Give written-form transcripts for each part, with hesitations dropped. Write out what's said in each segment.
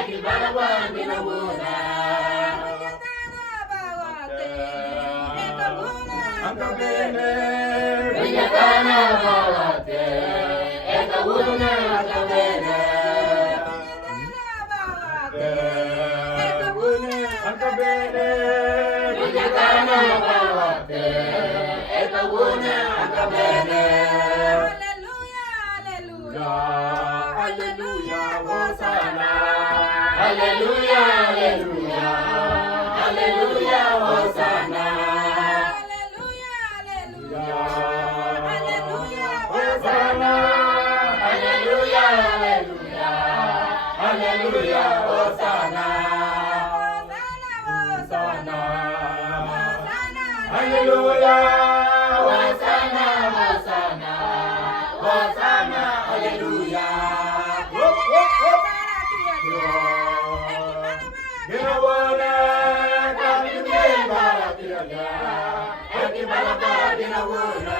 Ekibalabani na wuna. Akabene. Vinyatana bawate. Ekawuna akabene. Akabene. Vinyatana bawate. Ekawuna akabene. Hallelujah, Hosanna. Hallelujah, hallelujah. Hallelujah, Hosanna. Hallelujah, Hosanna. Hallelujah, hallelujah. Hallelujah, Hosanna. Hosanna. Hallelujah. Hosanna, Hosanna. Hosanna, hallelujah. Ginawana kami gembala tiraga. Ekibalaba ginawana.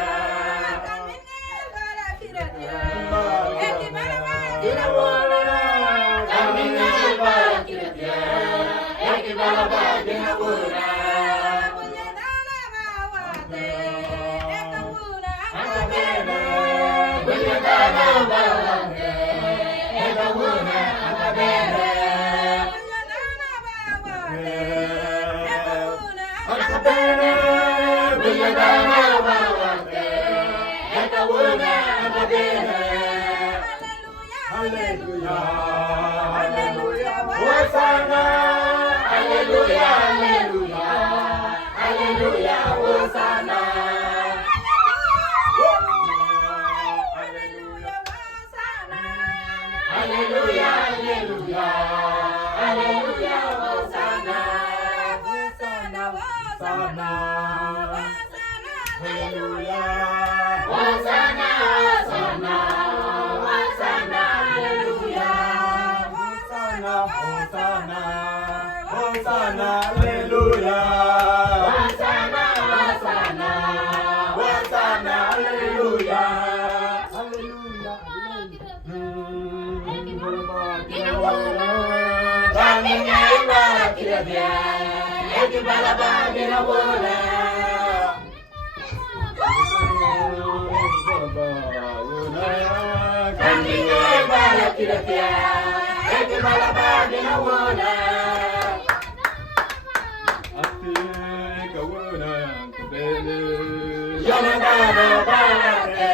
Ginawana kami gembala tiraga. Ekibalaba ginawana. Hallelujah, hallelujah, Hosanna, hallelujah, hallelujah, hallelujah, Hosanna, hallelujah, hallelujah, hallelujah, hallelujah, Hosanna, Hosanna, Hosanna, hallelujah, Hosanna, Hosanna. Hosanna, Hosanna, hallelujah. Hosanna, Hosanna, Hosanna, hallelujah. Hallelujah. Kami ngayon kilabya, ekibalaba ginawala. Kami ngayon kilabya. Ekibalaba ginawala. Ate ekawuna kabene. Yanagana balate.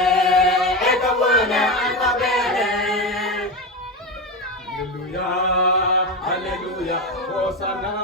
Ekawuna kabene. Hallelujah, hallelujah, Hosanna.